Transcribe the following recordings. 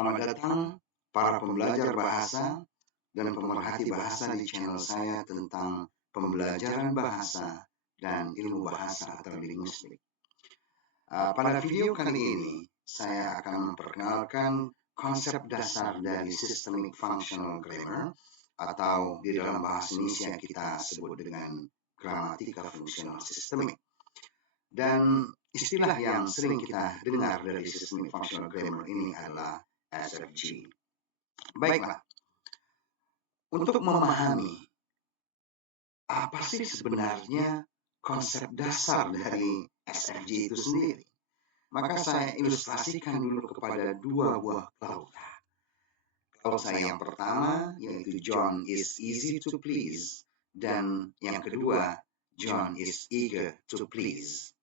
Selamat datang para pembelajar bahasa dan pemerhati bahasa di channel saya tentang pembelajaran bahasa dan ilmu bahasa atau linguistik. Pada video kali ini, saya akan memperkenalkan konsep dasar dari Systemic Functional Grammar atau di dalam bahasa Indonesia kita sebut dengan gramatika fungsional sistemik. Dan istilah yang sering kita dengar dari Systemic Functional Grammar ini adalah SFG. Baiklah, untuk memahami apa sih sebenarnya konsep dasar dari SFG itu sendiri, maka saya ilustrasikan dulu kepada dua buah klausa. Klausa yang pertama yaitu John is easy to please, dan yang kedua John is eager to please.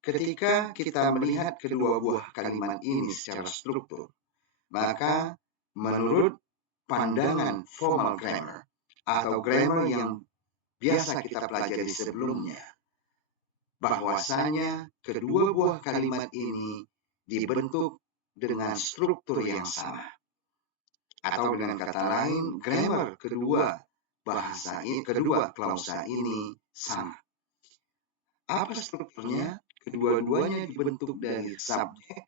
Ketika kita melihat kedua buah kalimat ini secara struktur, maka menurut pandangan formal grammar atau grammar yang biasa kita pelajari sebelumnya, bahwasanya kedua buah kalimat ini dibentuk dengan struktur yang sama. Atau dengan kata lain, grammar kedua klausa ini sama. Apa strukturnya? Kedua-duanya dibentuk dari subjek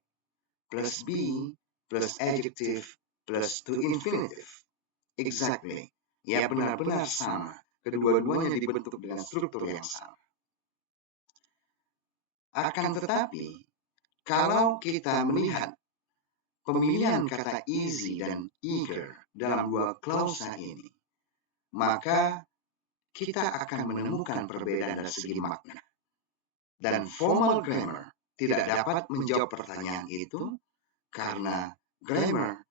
plus be plus adjective plus to infinitive. Exactly. Ya, benar-benar sama. Kedua-duanya dibentuk dengan struktur yang sama. Akan tetapi, kalau kita melihat pemilihan kata easy dan eager dalam dua klausa ini, maka kita akan menemukan perbedaan dari segi makna. Dan formal grammar tidak dapat menjawab pertanyaan itu karena grammar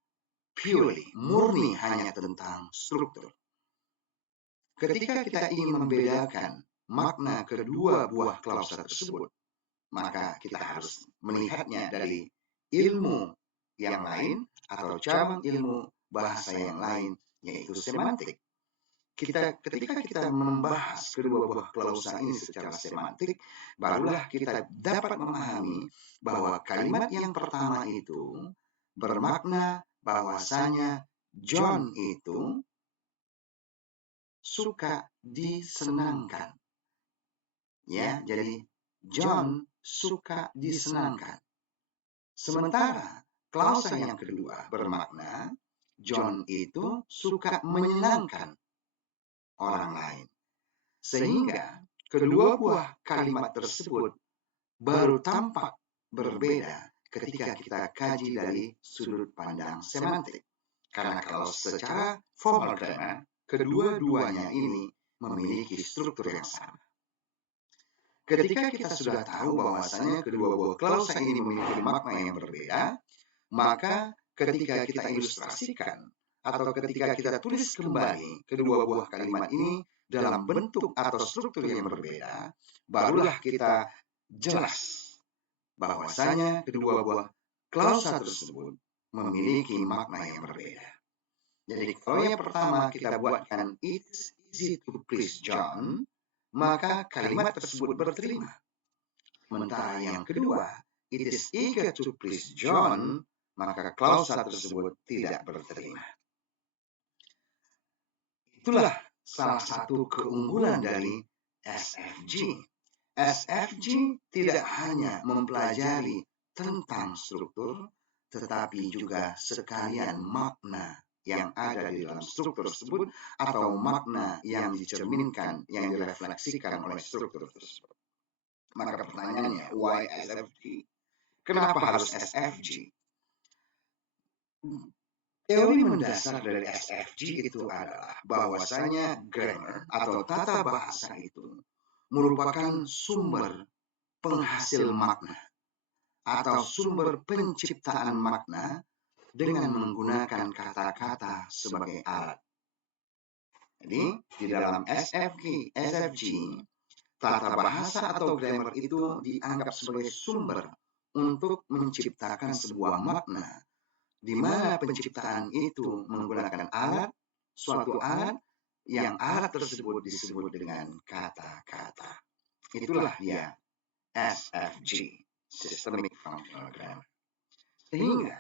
murni hanya tentang struktur. Ketika kita ingin membedakan makna kedua buah klausa tersebut, maka kita harus melihatnya dari ilmu yang lain atau cabang ilmu bahasa yang lain, yaitu semantik. Ketika kita membahas kedua buah klausa ini secara semantik, barulah kita dapat memahami bahwa kalimat yang pertama itu bermakna bahwasanya John itu suka disenangkan. Ya, jadi John suka disenangkan. Sementara klausa yang kedua bermakna John itu suka menyenangkan orang lain. Sehingga kedua buah kalimat tersebut baru tampak berbeda ketika kita kaji dari sudut pandang semantik. Karena kalau secara formal grammar, kedua-duanya ini memiliki struktur yang sama. Ketika kita sudah tahu bahwasanya kedua buah klausa ini memiliki makna yang berbeda, maka ketika kita ilustrasikan atau ketika kita tulis kembali kedua buah kalimat ini dalam bentuk atau struktur yang berbeda, barulah kita jelas bahwasanya kedua buah klausa tersebut memiliki makna yang berbeda. Jadi kalau yang pertama kita buatkan it's easy to please John, maka kalimat tersebut berterima. Sementara yang kedua, it is eager to please John, maka klausa tersebut tidak berterima. Itulah salah satu keunggulan dari SFG. SFG tidak hanya mempelajari tentang struktur, tetapi juga sekalian makna yang ada di dalam struktur tersebut atau makna yang dicerminkan, yang direfleksikan oleh struktur tersebut. Maka pertanyaannya, why SFG? Kenapa harus SFG? Teori mendasar dari SFG itu adalah bahwasanya grammar atau tata bahasa itu merupakan sumber penghasil makna atau sumber penciptaan makna dengan menggunakan kata-kata sebagai alat. Jadi, di dalam SFG, tata bahasa atau grammar itu dianggap sebagai sumber untuk menciptakan sebuah makna, di mana penciptaan itu menggunakan alat, suatu alat yang alat tersebut disebut dengan kata-kata. Itulah dia SFG, Systemic Functional Grammar. Sehingga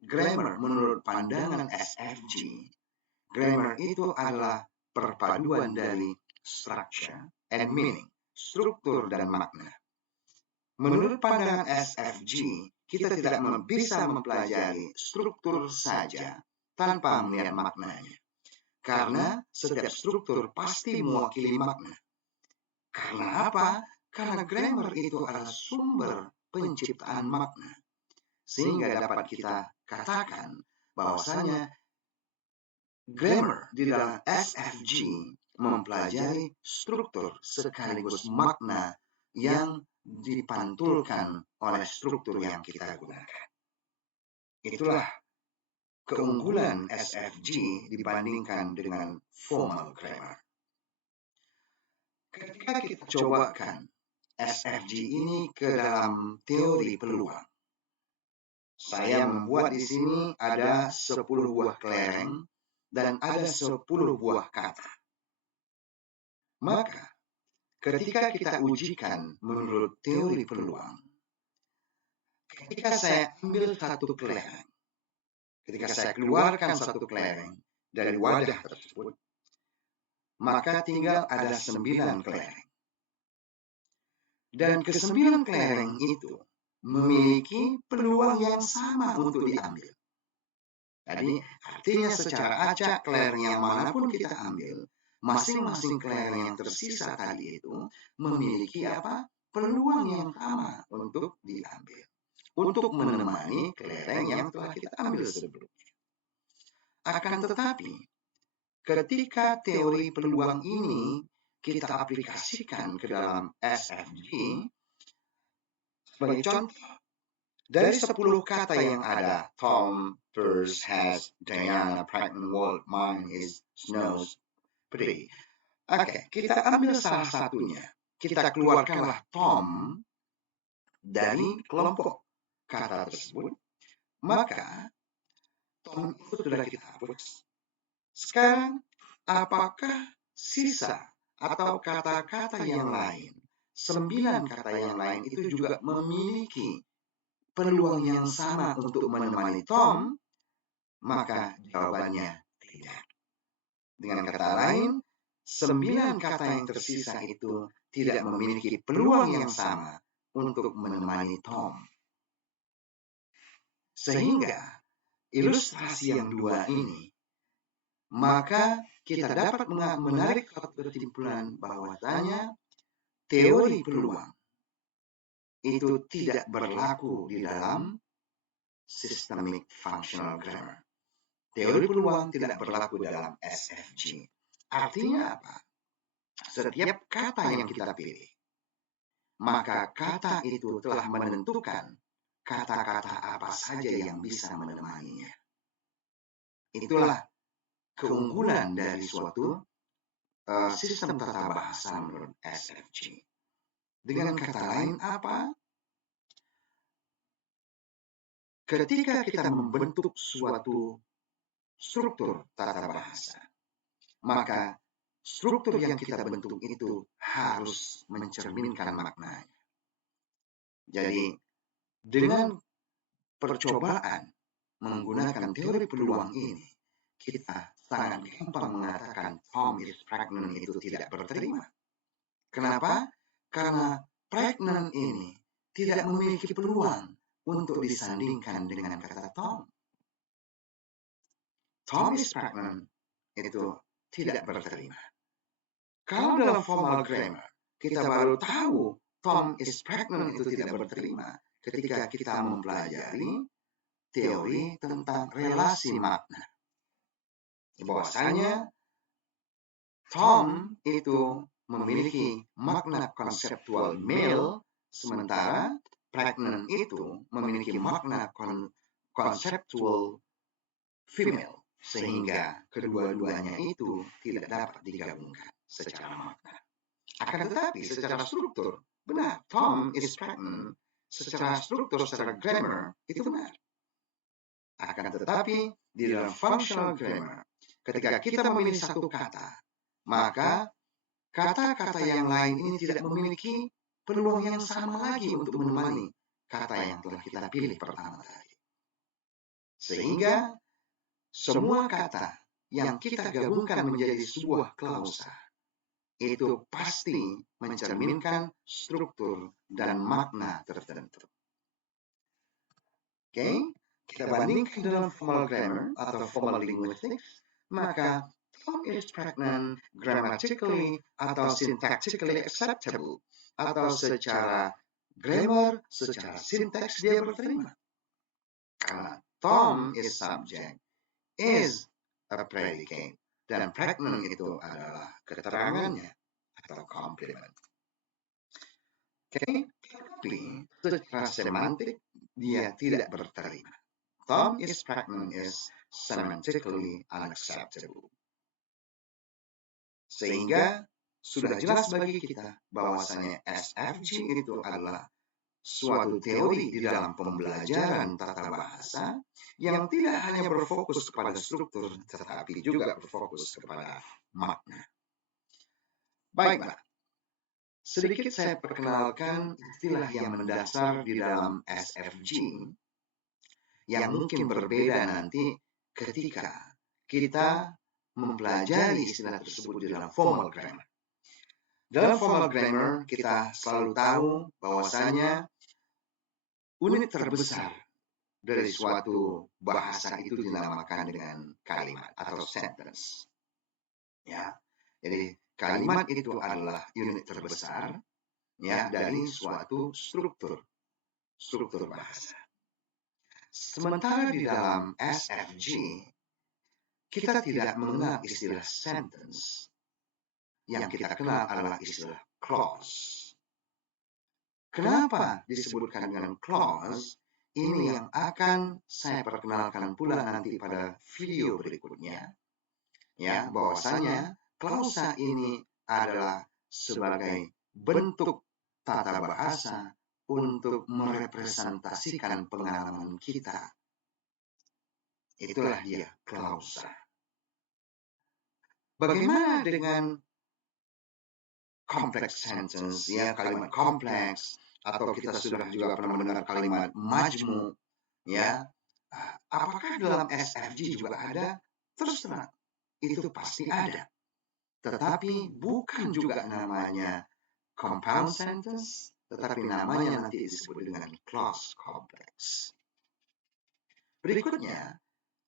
grammar menurut pandangan SFG, grammar itu adalah perpaduan dari structure and meaning, struktur dan makna. Menurut pandangan SFG, kita tidak bisa mempelajari struktur saja tanpa melihat maknanya. Karena setiap struktur pasti mewakili makna. Karena apa? Karena grammar itu adalah sumber penciptaan makna. Sehingga dapat kita katakan bahwasanya grammar di dalam SFG mempelajari struktur sekaligus makna yang dipantulkan oleh struktur yang kita gunakan. Itulah keunggulan SFG dibandingkan dengan formal grammar. Ketika kita cobakan SFG ini ke dalam teori peluang, saya membuat di sini ada 10 buah kelereng dan ada 10 buah kata. Maka, ketika kita ujikan menurut teori peluang, ketika saya ambil satu kelereng, ketika saya keluarkan satu kelereng dari wadah tersebut, maka tinggal ada 9 kelereng. Dan ke-9 kelereng itu memiliki peluang yang sama untuk diambil. Jadi, artinya secara acak kelereng yang manapun kita ambil, masing-masing kelereng yang tersisa tadi itu memiliki peluang yang sama untuk diambil, untuk menemani kelereng yang telah kita ambil sebelumnya. Akan tetapi, ketika teori peluang ini kita aplikasikan ke dalam SFG, sebagai contoh, dari 10 kata yang ada, Tom, Bruce, has, Diana, pregnant, Walt, mine, is, snows, pretty. Oke, kita ambil salah satunya. Kita keluarkanlah Tom dari kelompok kata tersebut. Maka, Tom itu sudah kita hapus. Sekarang, apakah sisa atau kata-kata yang lain, 9 kata yang lain itu juga memiliki peluang yang sama untuk menemani Tom? Maka jawabannya tidak. Dengan kata lain, 9 kata yang tersisa itu tidak memiliki peluang yang sama untuk menemani Tom. Sehingga, ilustrasi yang dua ini, maka kita dapat menarik suatu kesimpulan bahwasanya teori peluang itu tidak berlaku di dalam systemic functional grammar. Teori peluang tidak berlaku dalam SFG. Artinya apa? Setiap kata yang kita pilih, maka kata itu telah menentukan kata-kata apa saja yang bisa menemaninya. Itulah keunggulan dari suatu sistem tata bahasa menurut SFG. Dengan kata lain apa? Ketika kita membentuk suatu struktur tata bahasa, maka struktur yang kita bentuk itu harus mencerminkan maknanya. Jadi, dengan percobaan menggunakan teori peluang ini, kita sangat gampang mengatakan Tom is pregnant itu tidak berterima. Kenapa? Karena pregnant ini tidak memiliki peluang untuk disandingkan dengan kata Tom. Tom is pregnant itu tidak berterima. Kalau dalam formal grammar, kita baru tahu Tom is pregnant itu tidak berterima ketika kita mempelajari teori tentang relasi makna. Bahwasanya Tom itu memiliki makna konseptual male, sementara pregnant itu memiliki makna konseptual female, sehingga kedua-duanya itu tidak dapat digabungkan secara makna. Akan tetapi secara struktur, benar, Tom is pregnant, secara struktur, secara grammar, itu benar. Akan tetapi, di dalam functional grammar, ketika kita memilih satu kata, maka kata-kata yang lain ini tidak memiliki peluang yang sama lagi untuk menemani kata yang telah kita pilih pertama tadi. Sehingga semua kata yang kita gabungkan menjadi sebuah klausa itu pasti mencerminkan struktur dan makna tertentu. Oke, kita bandingkan dalam formal grammar atau formal linguistics, maka Tom is pregnant grammatically atau syntactically acceptable, atau secara grammar, secara sintaks dia berterima. Karena Tom is subject, is a predicate, dan pregnant itu adalah keterangannya atau complement. Oke, tapi secara semantik dia tidak berterima. Tom is pregnant is semantically unacceptable. Sehingga sudah jelas bagi kita bahwasanya SFG itu adalah suatu teori di dalam pembelajaran tata bahasa yang tidak hanya berfokus kepada struktur, tetapi juga berfokus kepada makna. Baiklah, sedikit saya perkenalkan istilah yang mendasar di dalam SFG yang mungkin berbeda nanti ketika kita mempelajari istilah tersebut di dalam formal grammar. Dalam formal grammar kita selalu tahu bahwasanya unit terbesar dari suatu bahasa itu dinamakan dengan kalimat atau sentence. Ya, jadi kalimat itu adalah unit terbesar ya dari suatu struktur bahasa. Sementara di dalam SFG kita tidak mengenal istilah sentence. Yang kita kenal adalah istilah clause. Kenapa disebutkan dengan clause? Ini yang akan saya perkenalkan pula nanti pada video berikutnya. Ya, bahwasanya klausa ini adalah sebagai bentuk tata bahasa untuk merepresentasikan pengalaman kita. Itulah dia klausa. Bagaimana dengan complex sentence, ya, kalimat kompleks, atau kita sudah juga pernah mendengar kalimat majmu, ya. Apakah dalam SFG juga ada? Terus terang, itu pasti ada. Tetapi bukan juga namanya compound sentence, tetapi namanya nanti disebut dengan clause complex. Berikutnya,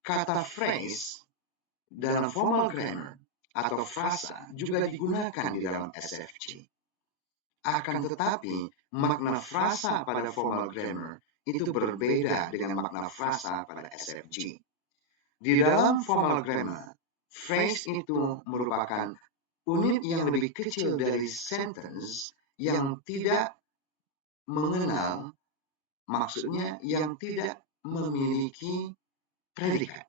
kata phrase dalam formal grammar atau frasa juga digunakan di dalam SFG. Akan tetapi, makna frasa pada formal grammar itu berbeda dengan makna frasa pada SFG. Di dalam formal grammar, phrase itu merupakan unit yang lebih kecil dari sentence yang tidak mengenal, maksudnya yang tidak memiliki predikat.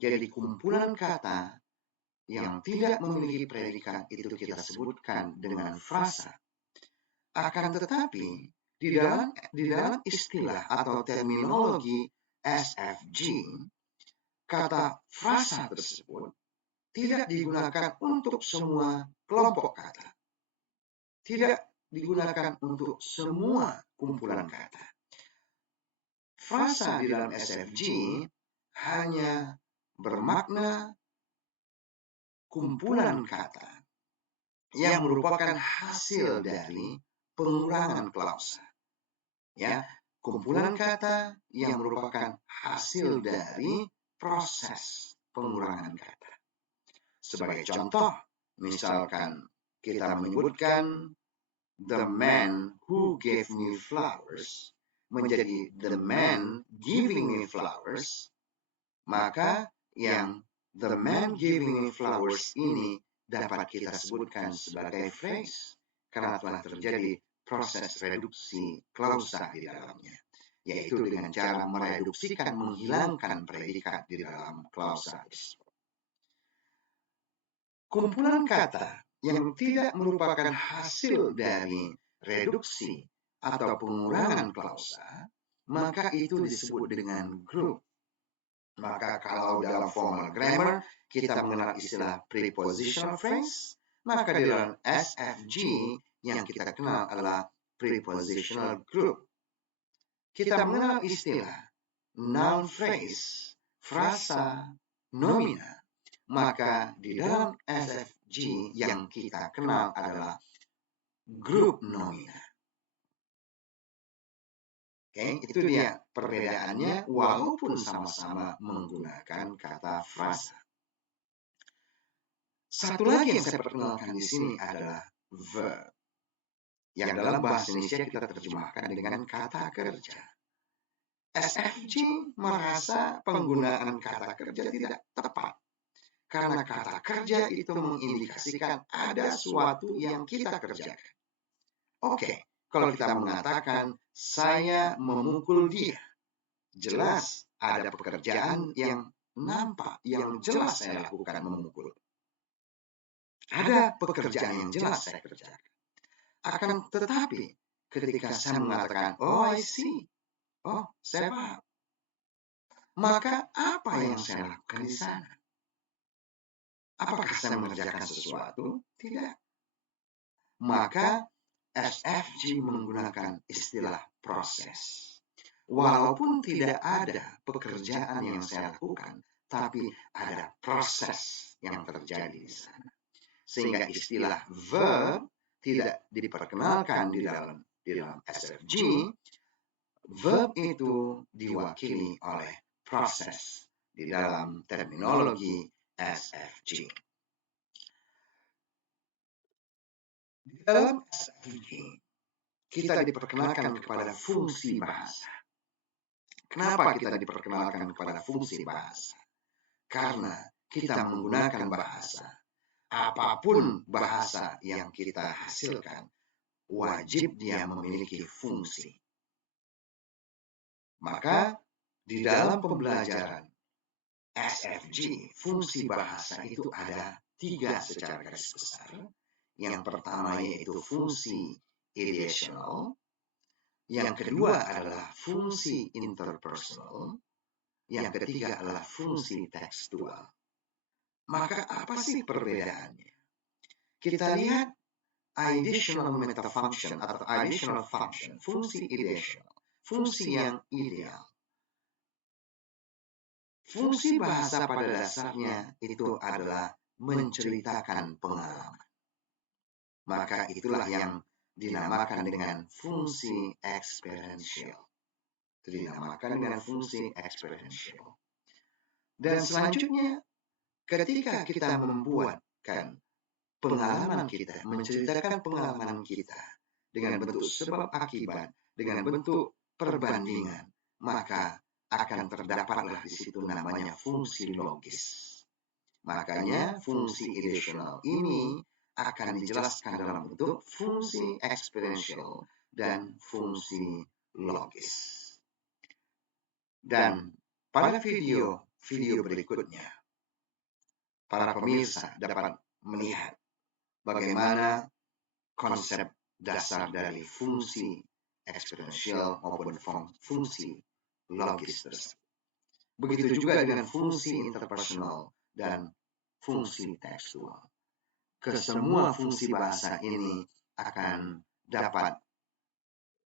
Jadi kumpulan kata yang tidak memiliki predikat itu kita sebutkan dengan frasa. Akan tetapi di dalam istilah atau terminologi SFG, kata frasa tersebut tidak digunakan untuk semua kelompok kata. Tidak digunakan untuk semua kumpulan kata. Frasa di dalam SFG hanya bermakna kumpulan kata yang merupakan hasil dari pengurangan klausa. Ya, kumpulan kata yang merupakan hasil dari proses pengurangan kata. Sebagai contoh, misalkan kita menyebutkan the man who gave me flowers menjadi the man giving me flowers, maka yang the man giving me flowers ini dapat kita sebutkan sebagai phrase karena telah terjadi proses reduksi klausa di dalamnya, yaitu dengan cara mereduksikan, menghilangkan predikat di dalam klausa tersebut. Kumpulan kata yang tidak merupakan hasil dari reduksi atau pengurangan klausa, maka itu disebut dengan grup. Maka kalau dalam formal grammar kita mengenal istilah prepositional phrase, maka di dalam SFG yang kita kenal adalah prepositional group. Kita mengenal istilah noun phrase, frasa, nomina, maka di dalam SFG yang kita kenal adalah grup nomina. Oke, itu dia perbedaannya walaupun sama-sama menggunakan kata frasa. Satu lagi yang saya perkenalkan di sini adalah verb, yang dalam bahasa Indonesia kita terjemahkan dengan kata kerja. SFG merasa penggunaan kata kerja tidak tepat, karena kata kerja itu mengindikasikan ada sesuatu yang kita kerjakan. Oke, kalau kita mengatakan saya memukul dia, jelas ada pekerjaan yang nampak, yang jelas saya lakukan memukul. Ada pekerjaan yang jelas saya kerjakan. Akan tetapi ketika saya mengatakan, oh I see, oh saya paham, maka apa yang saya lakukan di sana? Apakah saya mengerjakan sesuatu? Tidak. Maka SFG menggunakan istilah proses. Walaupun tidak ada pekerjaan yang saya lakukan, tapi ada proses yang terjadi di sana. Sehingga istilah verb tidak diperkenalkan di dalam SFG. Verb itu diwakili oleh proses di dalam terminologi SFG. Di dalam SFG, kita diperkenalkan kepada fungsi bahasa. Kenapa kita diperkenalkan kepada fungsi bahasa? Karena kita menggunakan bahasa. Apapun bahasa yang kita hasilkan, wajib dia memiliki fungsi. Maka, di dalam pembelajaran SFG, fungsi bahasa itu ada 3 secara garis besar. Yang pertama yaitu fungsi ideational, yang kedua adalah fungsi interpersonal, yang ketiga adalah fungsi tekstual. Maka apa sih perbedaannya? Kita lihat ideational metafunction atau ideational function, fungsi ideational, fungsi yang ideal. Fungsi bahasa pada dasarnya itu adalah menceritakan pengalaman. Maka itulah yang dinamakan dengan fungsi experiential. Itu dinamakan dengan fungsi experiential. Dan selanjutnya, ketika kita membuatkan pengalaman kita, menceritakan pengalaman kita dengan bentuk sebab akibat, dengan bentuk perbandingan, maka akan terdapatlah di situ namanya fungsi logis. Makanya fungsi ideational ini akan dijelaskan dalam bentuk fungsi experiential dan fungsi logis. Dan pada video berikutnya, para pemirsa dapat melihat bagaimana konsep dasar dari fungsi experiential maupun fungsi logis tersebut. Begitu juga dengan fungsi interpersonal dan fungsi tekstual. Kesemua fungsi bahasa ini akan dapat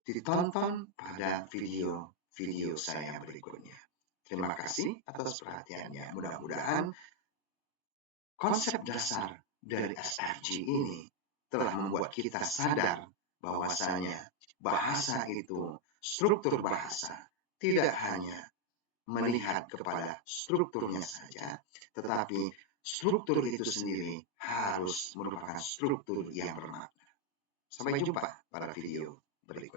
ditonton pada video saya berikutnya. Terima kasih atas perhatiannya. Mudah-mudahan konsep dasar dari SFG ini telah membuat kita sadar bahwasanya bahasa itu, struktur bahasa, tidak hanya melihat kepada strukturnya saja, tetapi struktur itu sendiri harus merupakan struktur yang bermakna. Sampai jumpa pada video berikutnya.